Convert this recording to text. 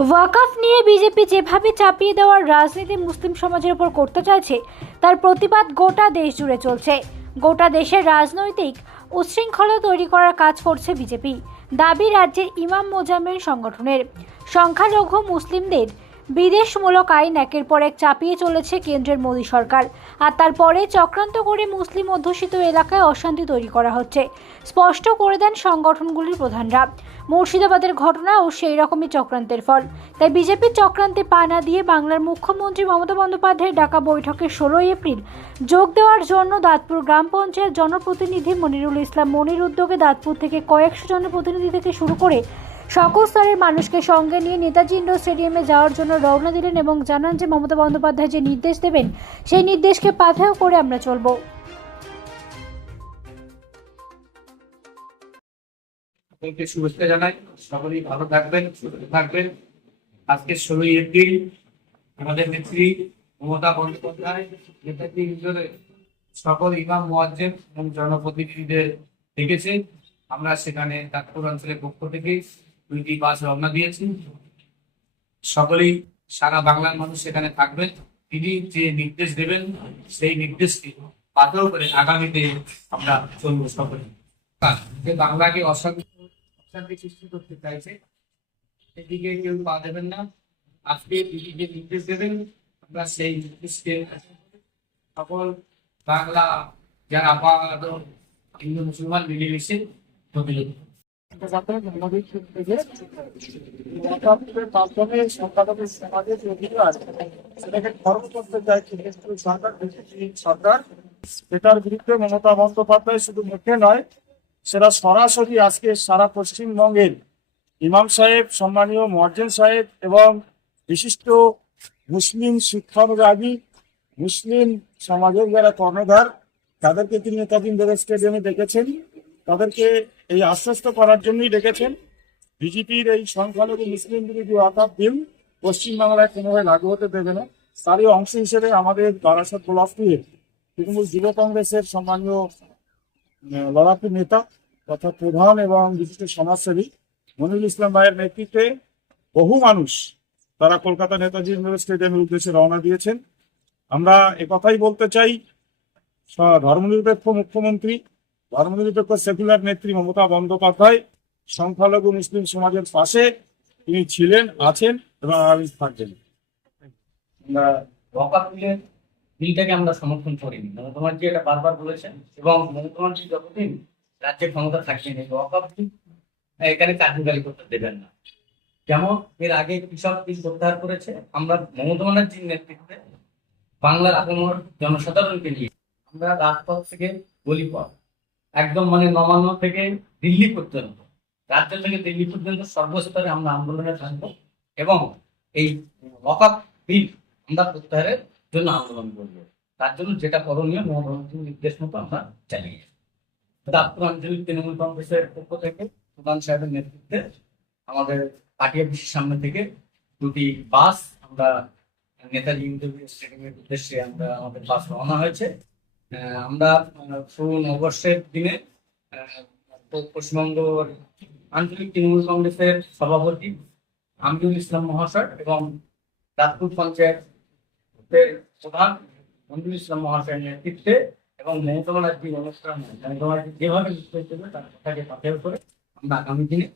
ওয়াকফ নিয়ে বিজেপি যেভাবে চাপিয়ে দেওয়ার রাজনীতি মুসলিম সমাজের উপর করতে চাইছে, তার প্রতিবাদ গোটা দেশ জুড়ে চলছে। গোটা দেশের রাজনৈতিক উচ্ছৃঙ্খলা তৈরি করার কাজ করছে বিজেপি, দাবি রাজ্যের ইমাম মোজামের সংগঠনের। সংখ্যালঘু মুসলিমদের বিদেশমূলক আইন একের পর এক চাপিয়ে চলেছে কেন্দ্রের মোদী সরকার। আর তারপরে চক্রান্ত করে মুসলিম অধ্যুষিত এলাকায় অশান্তি তৈরি করা হচ্ছে। স্পষ্ট করে দেন সংগঠনগুলির প্রধানরা। মুর্শিদাবাদের ঘটনা ও সেই রকমই চক্রান্তের ফল। তাই বিজেপির চক্রান্তে পা না দিয়ে বাংলার মুখ্যমন্ত্রী মমতা বন্দ্যোপাধ্যায়ের ডাকা বৈঠকে ষোলোই এপ্রিল যোগ দেওয়ার জন্য দাঁতপুর গ্রাম পঞ্চায়েত জনপ্রতিনিধি মনিরুল ইসলাম মনির উদ্যোগে দাঁতপুর থেকে কয়েকশো জনপ্রতিনিধি থেকে শুরু করে সকল স্তরের মানুষকে সঙ্গে নিয়ে নেতাজি ইন্ডোর স্টেডিয়ামে যাওয়ার জন্য রওনা দিলেন এবং জানান যে মমতা বন্দ্যোপাধ্যায় যে নির্দেশ দেবেন, সেই নির্দেশকে পাথেয় করে আমরা চলবো। শুভেচ্ছা জানাই। সকলেই ভালো থাকবেন, সুস্থ থাকবেন। আজকে ষোলোই এপ্রিল, আমাদের নেত্রী মমতা বন্দ্যোপাধ্যায়, নেতাজি হিসেবে সকল ইমাম মোয়াজ্জেম এবং জনপ্রতিনিধিদের ডেকেছে আমরা সেখানে নাগপুর অঞ্চলের পক্ষ থেকে দুইটি বাস রওনা দিয়েছি। সকলেই সারা বাংলার মানুষ সেখানে থাকবেন তিনি যে নির্দেশ দেবেন, সেই নির্দেশকে বাধ্য করে আগামীতে আমরা চলবো সকলে। যে বাংলাকে অশান্তি সৃষ্টি করতে চাইছে, সেদিকে কেউ পা দেবেন না। আজকে দিদি যে নির্দেশ দেবেন, আমরা সেই নির্দেশকে সকল বাংলা যারা আপাতত হিন্দু মুসলমান মিলেমিশে সেটাকে খর্ব করতে এটার বিরুদ্ধে মমতা বন্দ্যোপাধ্যায় শুধু মুখে নয়, সেটা সরাসরি আজকে সারা পশ্চিমবঙ্গের ইমাম সাহেব, সম্মানীয় মর্জেন সাহেব এবং বিশিষ্ট মুসলিম শিক্ষানুরাগী, মুসলিম সমাজের যারা কর্ণধার, তাদেরকে তিনি নেতাজি ইন্দিরা স্টেডিয়ামে দেখেছেন। তাদেরকে এই আশ্বস্ত করার জন্যই ডেকেছেন। বিজেপির এই সংখ্যালঘু মুসলিম বিরোধী ওয়াকাপ বিল পশ্চিমবাংলায় কোনোভাবে লাগু হতে দেবে না। তারই অংশ হিসেবে আমাদের বারাসাত গোলাপপুরের তৃণমূল যুব কংগ্রেসের সম্মানীয় লড়াকু নেতা তথা প্রধান এবং বিশিষ্ট সমাজসেবী মনিরুল ইসলাম ভাইয়ের নেতৃত্বে বহু মানুষ তারা কলকাতা নেতাজি ইন্দিরা স্টেডিয়ামের উদ্দেশ্যে রওনা দিয়েছেন। আমরা একথাই বলতে চাই, ধর্মনিরপেক্ষ মুখ্যমন্ত্রী ধর্মনিরপেক্ষ সেকুলার নেত্রী মমতা বন্দ্যোপাধ্যায় সংখ্যালঘু মুসলিম সমাজের পাশে তিনি ছিলেন, আছেন এবং আগামী থাকবেন। বিলটাকে আমরা সমর্থন করিনি। মমতা ব্যানার্জি এটা বারবার বলেছেন এবং মমতা ব্যানার্জি যতদিন রাজ্যে ক্ষমতা থাকবেন এই ওয়াকাপ এখানে কার্যকারী করতে দেবেন না। যেমন এর আগে কৃষক বিল প্রত্যাহার করেছে, আমরা মমতা ব্যানার্জির নেতৃত্বে বাংলার আগমন জনসাধারণকে নিয়ে আমরা রাজপথ থেকে গলিপথ একদম মানে নবান্ন থেকে দিল্লি পর্যন্ত, রাজ্য থেকে দিল্লি পর্যন্ত সর্বস্তরে আমরা আন্দোলনে থাকব এবং এই ওয়াকাপ বিল আমরা প্রত্যাহারের জন্য আন্দোলন করব তার জন্য যেটা করণীয় মহাপ্রধানমন্ত্রীর নির্দেশ মতো আমরা চালিয়ে। দাঁতপুর আঞ্চলিক তৃণমূল কংগ্রেসের পক্ষ থেকে প্রধান সাহেবের নেতৃত্বে আমাদের পার্টি অফিসের সামনে থেকে দুটি বাস আমরা নেতাজি ইন্টারভিউ স্টেডিয়ামের উদ্দেশ্যে আমরা আমাদের বাস রওনা হয়েছে আমরা আহ, নববর্ষের দিনে পশ্চিমবঙ্গ আঞ্চলিক তৃণমূল কংগ্রেসের সভাপতি আমিরুল ইসলাম মহাশয় এবং দাঁতপুর পঞ্চায়েতের প্রধান মঞ্জুর ইসলাম মহাশয়ের নেতৃত্বে এবং মমতা ব্যানার্জির অনুষ্ঠান মমতা ব্যানার্জি যেভাবে দেবে তার কথাকে পাথেয় করে আমরা আগামী দিনে